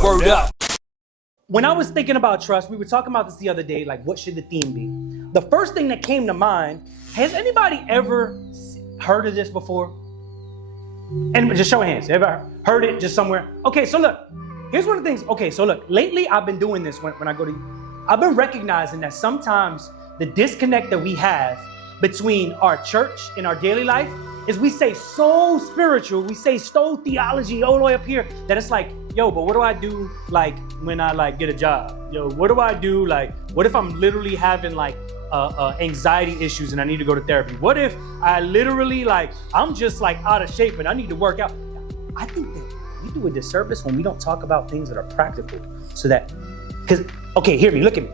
Word up. When I was thinking about trust, we were talking about this the other day, like what should the theme be? The first thing that came to mind, has anybody ever heard of this before? And just show of hands, ever heard it just somewhere? Okay, so look, here's one of the things. Okay, so look, lately I've been doing this when I go to, I've been recognizing that sometimes the disconnect that we have between our church and our daily life is we say so spiritual, we say so theology all the way up here that it's like, yo, but what do I do like when I like get a job? Yo, what do I do? Like, what if I'm literally having like anxiety issues and I need to go to therapy? What if I literally like, I'm just like out of shape and I need to work out? I think that we do a disservice when we don't talk about things that are practical so that, because, okay, hear me, look at me.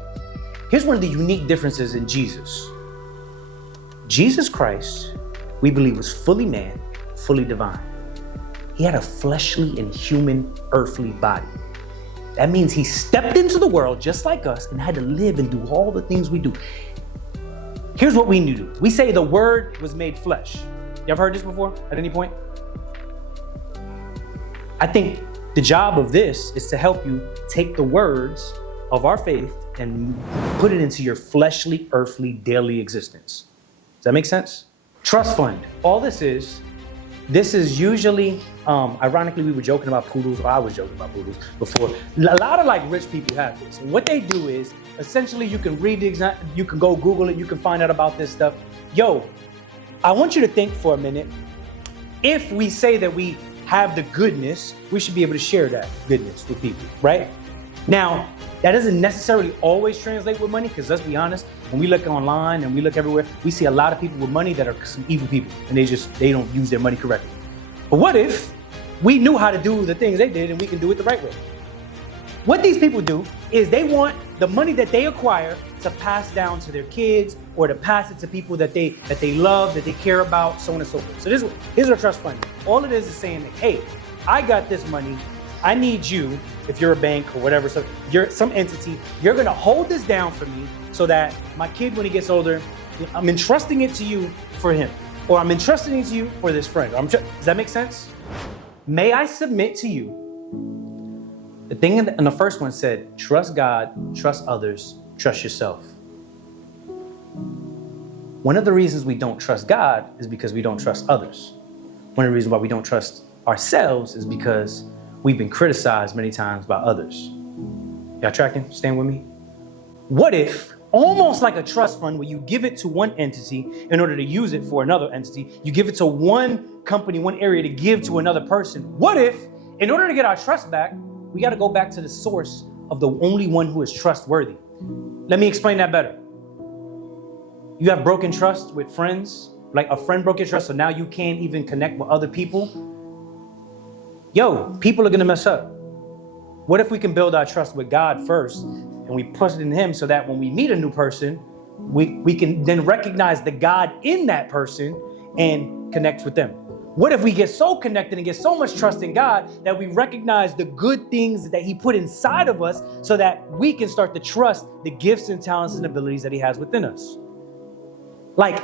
Here's one of the unique differences in Jesus. Jesus Christ, we believe, was fully man, fully divine. He had a fleshly and human earthly body. That means he stepped into the world just like us and had to live and do all the things we do. Here's what we need to do. We say the word was made flesh. You ever heard this before at any point? I think the job of this is to help you take the words of our faith and put it into your fleshly, earthly, daily existence. Does that make sense? Trust fund. All this is usually, ironically, we were joking about poodles, or I was joking about poodles before. A lot of like rich people have this. And what they do is, essentially you can read the exam, you can go Google it, you can find out about this stuff. Yo, I want you to think for a minute. If we say that we have the goodness, we should be able to share that goodness with people, right? Now, that doesn't necessarily always translate with money, because let's be honest, when we look online and we look everywhere, we see a lot of people with money that are some evil people, and they don't use their money correctly. But what if we knew how to do the things they did and we can do it the right way? What these people do is they want the money that they acquire to pass down to their kids or to pass it to people that they love, that they care about, so on and so forth. So here's our trust fund. All it is saying that, hey, I got this money. I need you, if you're a bank or whatever, so you're some entity, you're gonna hold this down for me so that my kid, when he gets older, I'm entrusting it to you for him, or I'm entrusting it to you for this friend. Does that make sense? May I submit to you? The thing in the first one said, trust God, trust others, trust yourself. One of the reasons we don't trust God is because we don't trust others. One of the reasons why we don't trust ourselves is because we've been criticized many times by others. Y'all tracking? Staying with me? What if, almost like a trust fund where you give it to one entity in order to use it for another entity, you give it to one company, one area to give to another person. What if, in order to get our trust back, we got to go back to the source of the only one who is trustworthy? Let me explain that better. You have broken trust with friends, like a friend broke your trust, so now you can't even connect with other people. Yo, people are gonna mess up. What if we can build our trust with God first and we push it in Him so that when we meet a new person, we can then recognize the God in that person and connect with them? What if we get so connected and get so much trust in God that we recognize the good things that He put inside of us so that we can start to trust the gifts and talents and abilities that He has within us? Like,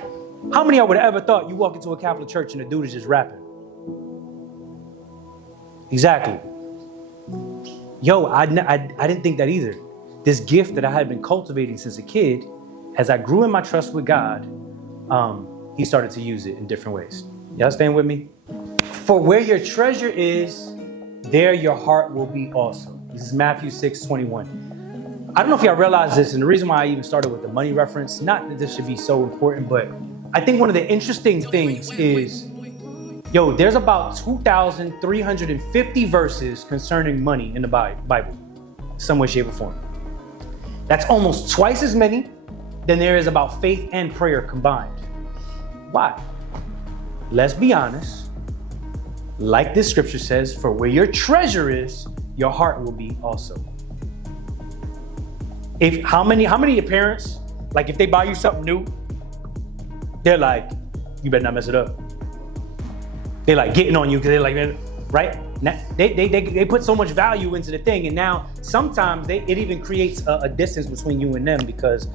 how many of you would have ever thought you walk into a Catholic church and the dude is just rapping? Exactly. Yo, I didn't think that either. This gift that I had been cultivating since a kid, as I grew in my trust with God, He started to use it in different ways. Y'all staying with me? For where your treasure is, there your heart will be also. This is Matthew 6:21. I don't know if y'all realize this, and the reason why I even started with the money reference, not that this should be so important, but I think one of the interesting things is, yo, there's about 2,350 verses concerning money in the Bible, some way, shape, or form. That's almost twice as many than there is about faith and prayer combined. Why? Let's be honest. Like this scripture says, for where your treasure is, your heart will be also. How many parents, like if they buy you something new, they're like, you better not mess it up. They're like getting on you because they're like, right? They put so much value into the thing, and now sometimes it even creates a distance between you and them because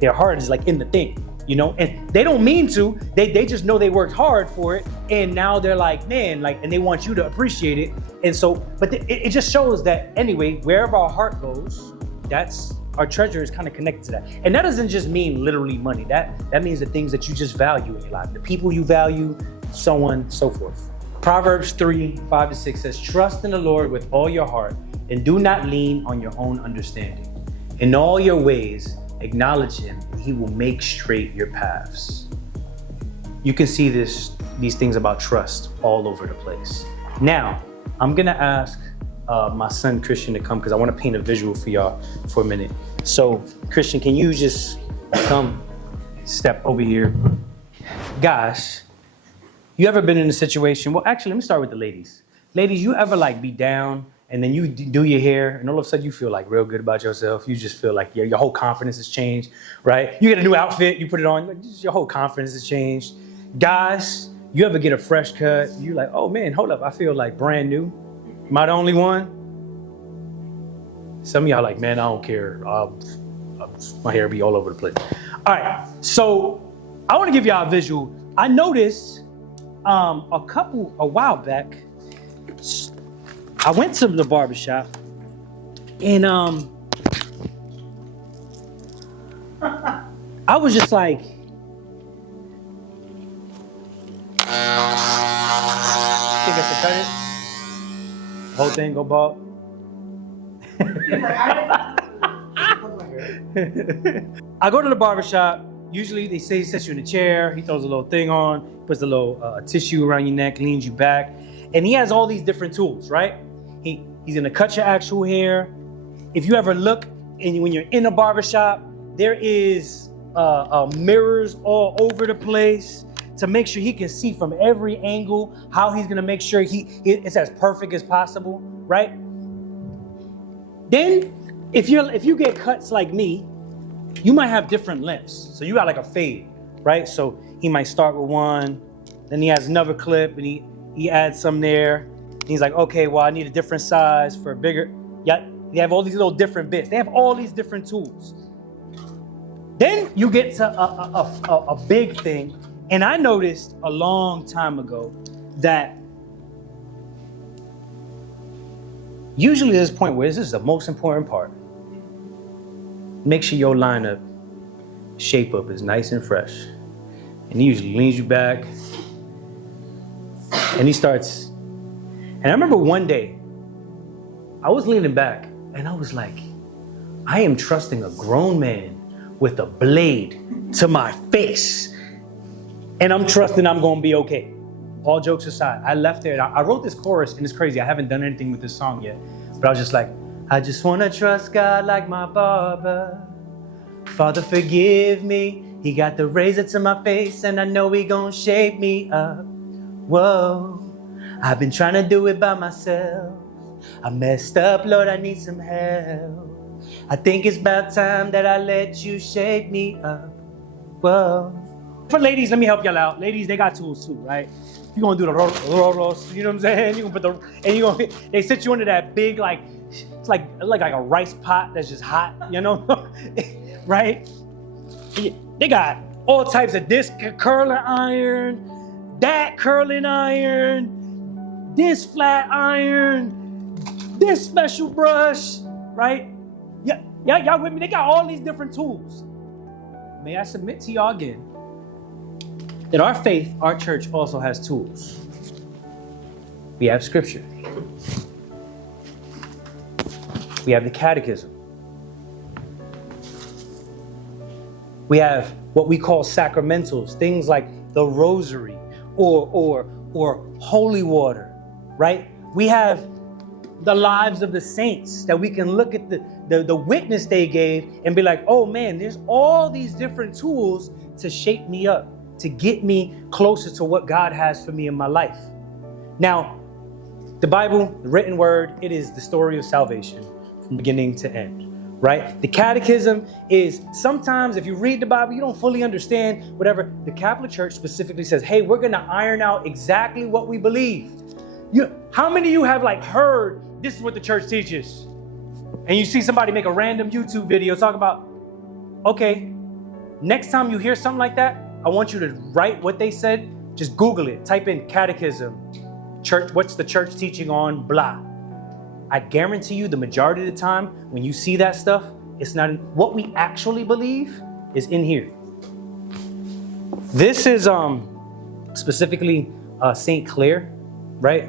their heart is like in the thing. you know, and they don't mean to. They just know they worked hard for it, and now they're like, man, like, and they want you to appreciate it. And so, but it just shows that anyway, wherever our heart goes, that's our treasure is kind of connected to that. And that doesn't just mean literally money. That means the things that you just value in your life, the people you value, so on, so forth. Proverbs 3:5-6 says, trust in the Lord with all your heart and do not lean on your own understanding. In all your ways, acknowledge him and he will make straight your paths. You can see these things about trust all over the place. Now, I'm gonna ask my son Christian to come because I want to paint a visual for y'all for a minute. So Christian, can you just come step over here? Guys, you ever been in a situation, well actually let me start with the ladies. Ladies, you ever like be down and then you do your hair and all of a sudden you feel like real good about yourself. You just feel like your whole confidence has changed, right? You get a new outfit, you put it on, your whole confidence has changed. Guys, you ever get a fresh cut, you're like, oh man, hold up, I feel like brand new. Am I the only one? Some of y'all like, man, I don't care. My hair be all over the place. All right, so I want to give y'all a visual. I noticed a while back, I went to the barbershop and I was just like, think I should cut it? The whole thing go bald? I go to the barbershop. Usually they say he sets you in a chair, he throws a little thing on, puts a little tissue around your neck, leans you back. And he has all these different tools, right? He's gonna cut your actual hair. If you ever look, and when you're in a barbershop, there is mirrors all over the place to make sure he can see from every angle how he's gonna make sure it's as perfect as possible, right? Then, if you get cuts like me, you might have different lengths. So you got like a fade, right? So he might start with one, then he has another clip and he adds some there. And he's like, okay, well, I need a different size for a bigger. Yeah, they have all these little different bits. They have all these different tools. Then you get to a big thing. And I noticed a long time ago that usually there's a point where this is the most important part. Make sure your lineup shape up is nice and fresh. And he usually leans you back and he starts. And I remember one day I was leaning back and I was like, I am trusting a grown man with a blade to my face. And I'm trusting I'm gonna be okay. All jokes aside, I left there. I wrote this chorus and it's crazy. I haven't done anything with this song yet. But I was just like, I just wanna trust God like my barber. Father, forgive me. He got the razor to my face and I know he gon' shape me up. Whoa, I've been trying to do it by myself. I messed up, Lord, I need some help. I think it's about time that I let you shape me up. Whoa. For ladies, let me help y'all out. Ladies, they got tools too, right? You're gonna do the rolos, you know what I'm saying? You're gonna put they sit you under that big, like, it's like a rice pot that's just hot, you know? Right? They got all types of this curling iron, that curling iron, this flat iron, this special brush, right? Yeah, y'all with me? They got all these different tools. May I submit to y'all again that our faith, our church also has tools. We have scripture. We have the catechism. We have what we call sacramentals, things like the rosary or holy water, right? We have the lives of the saints that we can look at the witness they gave and be like, oh man, there's all these different tools to shape me up, to get me closer to what God has for me in my life. Now, the Bible, the written word, it is the story of salvation from beginning to end, right? The catechism is sometimes if you read the Bible, you don't fully understand whatever. The Catholic Church specifically says, hey, we're gonna iron out exactly what we believe. How many of you have like heard this is what the church teaches? And you see somebody make a random YouTube video talking about, okay, next time you hear something like that, I want you to write what they said. Just Google it. Type in catechism, church, what's the church teaching on blah. I guarantee you the majority of the time when you see that stuff, it's not in, what we actually believe is in here. This is specifically St. Clare, right?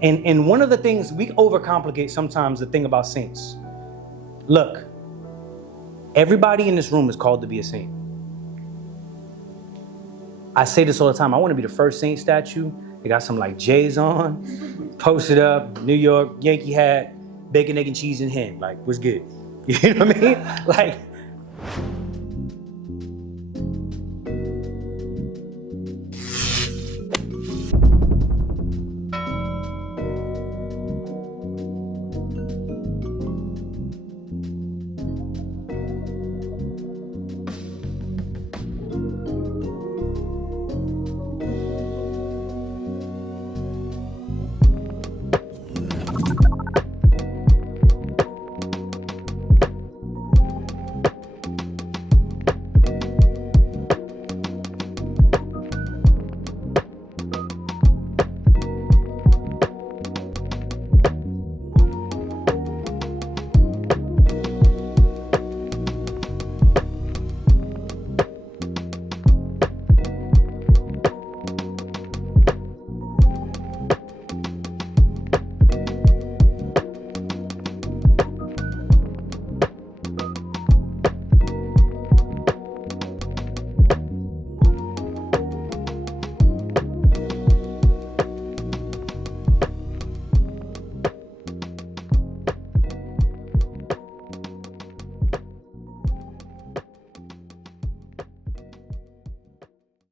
And one of the things, we overcomplicate sometimes the thing about saints. Look, everybody in this room is called to be a saint. I say this all the time. I want to be the first saint statue. They got some like J's on, posted up, New York, Yankee hat, bacon, egg, and cheese in hand. Like, what's good? You know what I mean? Like,